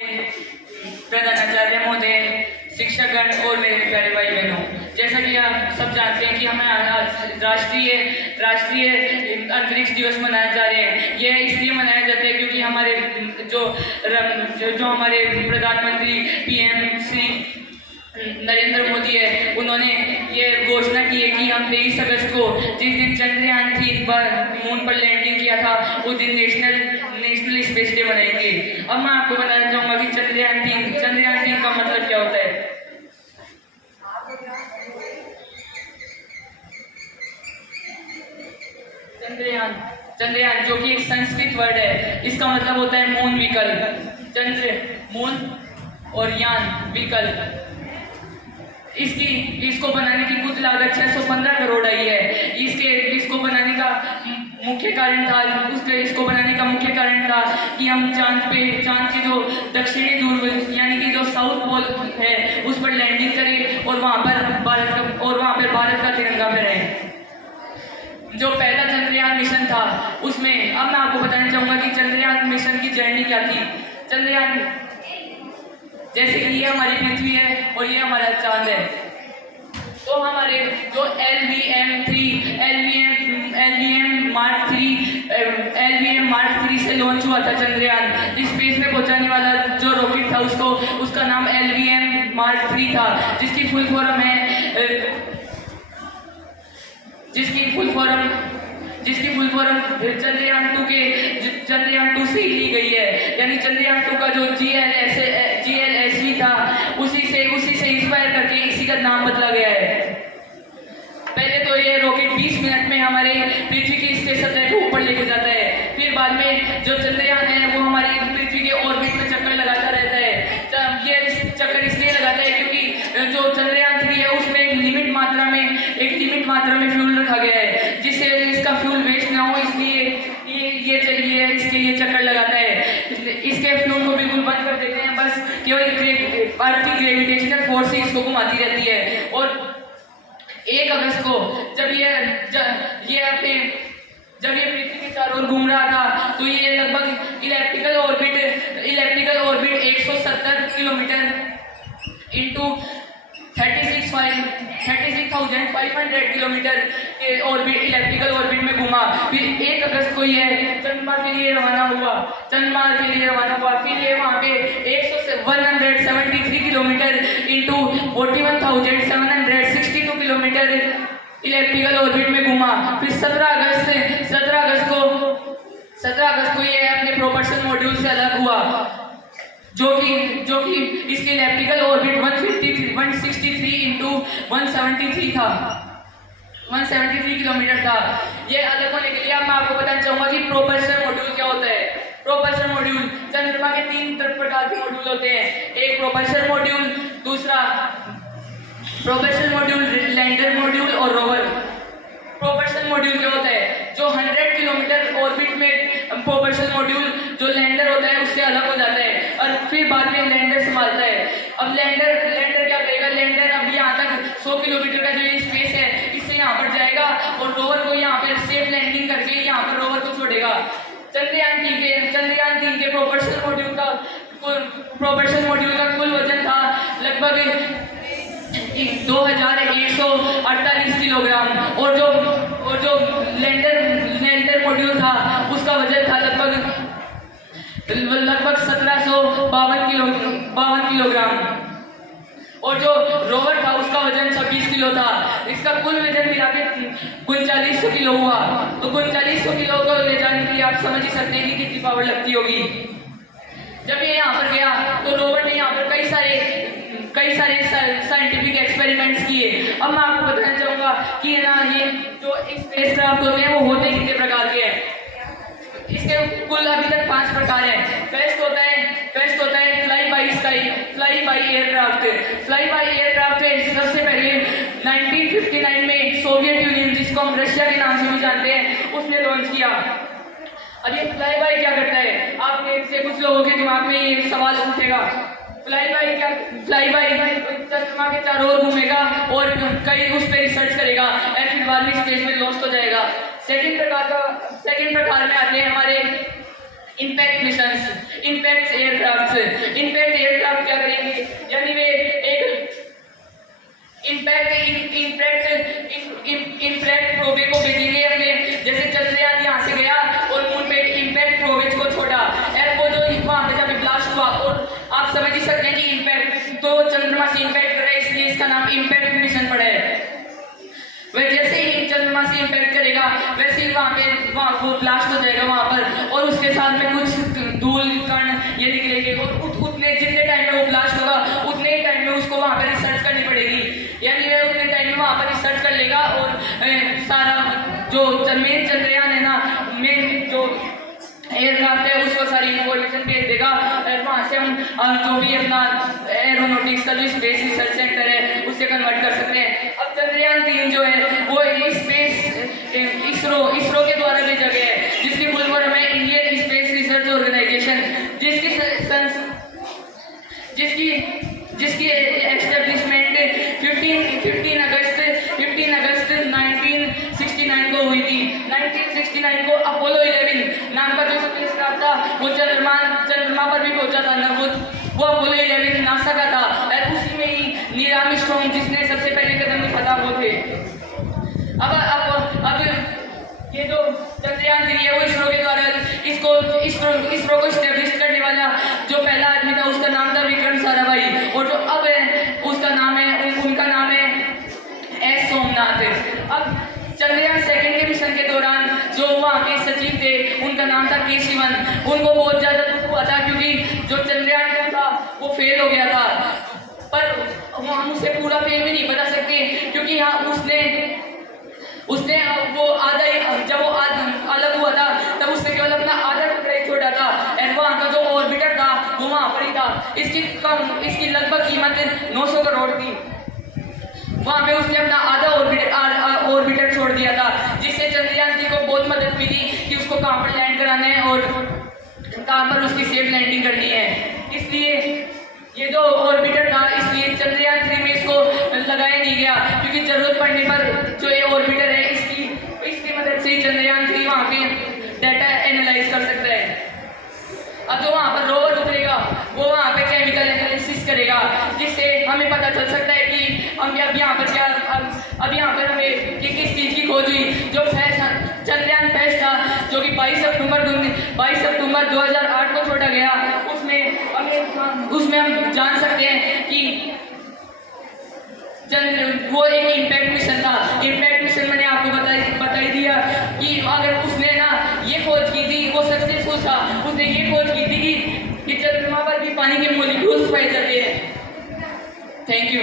प्रधानाचार्य महोदय, शिक्षकगण और मेरे प्यारे भाई बहनों, जैसा कि आप सब जानते हैं कि हमें आज राष्ट्रीय अंतरिक्ष दिवस मनाया जा रहे हैं। यह इसलिए मनाया जाता है क्योंकि हमारे जो हमारे प्रधानमंत्री पीएम श्री नरेंद्र मोदी है, उन्होंने ये घोषणा की है कि हम 23 अगस्त को जिस दिन चंद्रयान 3 पर मून पर लैंडिंग किया था, उस दिन नेशनल स्पेस डे मनाएंगे। अब मैं आपको बताना चाहूँगा कि चंद्रयान 3 का मतलब क्या होता है। चंद्रयान जो कि एक संस्कृत वर्ड है, इसका मतलब होता है मून व्हीकल। चंद्र मून और यान व्हीकल। इसको बनाने की कुल लागत 615 करोड़ आई है। इसको बनाने का मुख्य कारण था कि हम चांद के जो दक्षिणी ध्रुव यानी कि जो साउथ पोल है उस पर लैंडिंग करें और वहाँ पर भारत का तिरंगा फहराएं। जो पहला चंद्रयान मिशन था उसमें, अब मैं आपको बताना चाहूँगा कि चंद्रयान मिशन की जर्नी क्या थी। चंद्रयान जैसे कि ये हमारी पृथ्वी है और ये हमारा चांद है, तो हमारे जो LVM Mark 3 से लॉन्च हुआ था चंद्रयान, स्पेस में पहुंचाने वाला जो रॉकेट था उसका नाम LVM Mark 3 था, जिसकी फुल फॉर्म चंद्रयान 2 से ही ली गई है। यानी चंद्रयान 2 का जो GLSV था उसी से इंस्पायर करके इसी का नाम बदला गया है। पहले तो ये रॉकेट 20 मिनट में हमारे पृथ्वी की इसके सतह को ऊपर लेके जाता है। फिर बाद में जो चंद्रयान है वो हमारी पृथ्वी के ऑर्बिट में चक्कर लगाता रहता है। ये चक्कर इसलिए लगाता है क्योंकि जो चंद्रयान 3 है उसमें एक लिमिट मात्रा में फ्यूल रखा गया है, जिससे इसका फ्यूल वेस्ट ना हो, इसलिए इसके लिए चक्कर लगाता है। इसके फ्यूल को बिल्कुल बंद कर देते हैं, बस केवल अर्थ की ग्रेविटेशनल फोर्स ही इसको घुमाती रहती है। और 1 अगस्त को जब ये पृथ्वी के चारों ओर घूम रहा था, तो ये लगभग elliptical orbit 170 kilometre into 36,500 kilometre के इलेप्टिकल ऑर्बिट में घूमा। फिर 1 अगस्त को यह चंद्रमा के लिए रवाना हुआ। फिर ये वहाँ पे 173 kilometre into 41,762 kilometre elliptical orbit में घूमा। फिर 17 अगस्त को ये अपने प्रोपल्शन मॉड्यूल से अलग हुआ, जो कि इसके इलेप्टिकल ऑर्बिट 163 इंटू 173 था, 173 किलोमीटर था। ये अलग होने के लिए अब मैं आपको बताना चाहूँगा कि प्रोपल्शन मॉड्यूल क्या होता है। प्रोपल्शन मॉड्यूल, चंद्रमा के 3 प्रकार के मॉड्यूल होते हैं। एक प्रोपल्शन मॉड्यूल, दूसरा प्रोपल्शन मॉड्यूल, लैंडर मॉड्यूल और रोवर। प्रोपल्शन मॉड्यूल क्या होता है? जो 100 किलोमीटर ऑर्बिट में प्रोपल्शन मॉड्यूल जो लैंडर होता है उससे अलग हो जाता है और फिर बाद में लैंडर संभालता है। अब लैंडर क्या करेगा? लैंडर अब यहाँ तक 100 किलोमीटर का जो ये स्पेस है इससे यहाँ पर जाएगा और रोवर को यहाँ पर सेफ लैंडिंग करके यहाँ पर रोवर को छोड़ेगा। चंद्रयान 3 के प्रोपल्शन मॉड्यूल का कुल वजन था लगभग 2148 किलोग्राम और जो लैंडर मॉड्यूल था उसका वजन था लगभग 1752 किलोग्राम और जो रोवर था उसका वजन 26 किलो था। इसका कुल वजन मिला के 3900 किलो हुआ। तो 3900 किलो को ले जाने के लिए आप समझ ही सकते हैं कि कितनी पावर लगती होगी। जब ये यहाँ पर गया तो रोवर ने यहाँ पर कई सारे साइंटिफिक एक्सपेरिमेंट्स किए। अब मैं आपको बताना चाहूँगा कि ये जो स्पेसक्राफ्ट होते हैं वो होते कितने प्रकार के हैं। इसके कुल अभी तक 5 प्रकार हैं। फर्स्ट होता है फ्लाई बाई एयरक्राफ्ट है। सबसे पहले 1959 में सोवियत यूनियन, जिसको हम रशिया के नाम से भी जानते हैं, उसने लॉन्च किया। अब ये फ्लाई बाई क्या करता है? आप में से कुछ लोगों के दिमाग में ये सवाल उठेगा, फ्लाई बाई चंद्रमा के चारों ओर घूमेगा और कई उस पर रिसर्च करेगा और फिर बाद में स्पेस में लॉस्ट हो जाएगा। सेकंड प्रकार में आते हैं हमारे इम्पैक्ट मिशंस, इम्पैक्ट एयरक्राफ्ट क्या करेंगे, यानी वे एक इम्पैक्ट प्रोबे को भेजेंगे अपने, जैसे चंद्रयान यहाँ से गया और मून पे इम्पैक्ट प्रोबेज को छोड़ा, और वो जो वहाँ पे जब ब्लास्ट हुआ, और आप समझ ही सकते हैं कि इम्पैक्ट तो चंद्रमा से इम्पैक्ट कर रहा है, इसलिए इसका नाम इम्पैक्ट मिशन पड़ा है। वह जैसे ही चंद्रमा से इम्पैक्ट करेगा वैसे ही वहाँ वो ब्लास्ट हो जाएगा वहाँ पर, और उसके साथ में कुछ धूल कण ये निकलेंगे, और उतने जितने टाइम में वो ब्लास्ट होगा उतने ही टाइम में उसको वहाँ पर रिसर्च करनी पड़ेगी, यानी वह उतने टाइम में वहाँ पर रिसर्च कर लेगा, और सारा जो मेन चंद्रयान है ना, मेन जो एयरक्राफ्ट है उसको सारी इंफॉर्मेशन भेज देगा, और वहाँ से हम जो भी अपना एरोनॉटिक्स का जो स्पेस रिसर्च सेंटर है उससे कन्वर्ट कर सकते हैं। अब चंद्रयान 3 जो है वो इसरो के द्वारा भेजा गया है, जिसकी फुल फॉर्म है इंडियन स्पेस रिसर्च ऑर्गेनाइजेशन, जिसकी एस्टेब्लिशमेंट 15 अगस्त 1969 को हुई थी। 1969 को अपोलो 11 नाम का जो स्पेसक्राफ्ट था वो चंद्रमा पर भी पहुंचा था ना, वो अपोलो 11 नासा का था, और उसी में ही नील आर्मस्ट्रॉन्ग जिसने सबसे पहले कदम रखा वो थे। अब ये जो चंद्रयान 3 है वो इसरो के द्वारा इसरो को स्टेब्लिश करने वाला जो पहला आदमी था उसका नाम था विक्रम साराभाई, और जो अब है उसका नाम है उनका नाम है एस सोमनाथ। अब चंद्रयान 2 के मिशन के दौरान जो वहाँ के सचिव थे उनका नाम था के शिवन, उनको बहुत ज़्यादा दुख हुआ था क्योंकि जो चंद्रयान 2 था वो फेल हो गया था, पर हम उसे पूरा फेल भी नहीं बता सकते क्योंकि यहाँ उसने वो आधा जब वो अलग हुआ था तब उसने केवल अपना आधा टुकड़ा ही छोड़ा था, और वहाँ का जो ऑर्बिटर था वो वहाँ पर ही था। इसकी लगभग कीमत 900 करोड़ थी। वहाँ पे उसने अपना आधा ऑर्बिटर छोड़ दिया था, जिससे चंद्रयान 3 को बहुत मदद मिली कि उसको कहाँ पर लैंड कराना है और कहाँ पर उसकी सेफ लैंडिंग करनी है। इसलिए ये जो ऑर्बिटर था इसलिए चंद्रयान 3 में इसको लगाया नहीं गया, क्योंकि जरूरत पड़ने पर जो ये ऑर्बिटर है इसकी मदद से ही चंद्रयान 3 वहाँ पे डाटा एनालाइज कर सकता है। अब जो वहाँ पर रोवर उतरेगा वो वहाँ पे केमिकल एनालिसिस करेगा, जिससे हमें पता चल सकता है कि अब यहाँ पर हमें किस चीज़ की खोज हुई। जो चंद्रयान फेस्ट था जो कि 22 सितंबर 2008 को छोड़ा गया, उसमें हम जान सकते हैं कि वो एक इम्पैक्ट मिशन था। इम्पैक्ट मिशन मैंने आपको बता ही दिया कि अगर उसने ना ये खोज की थी वो सक्सेसफुल था, उसने ये खोज की थी कि चंद्रमा पर भी पानी के मॉलिक्यूल्स पाए जाते हैं। Thank you.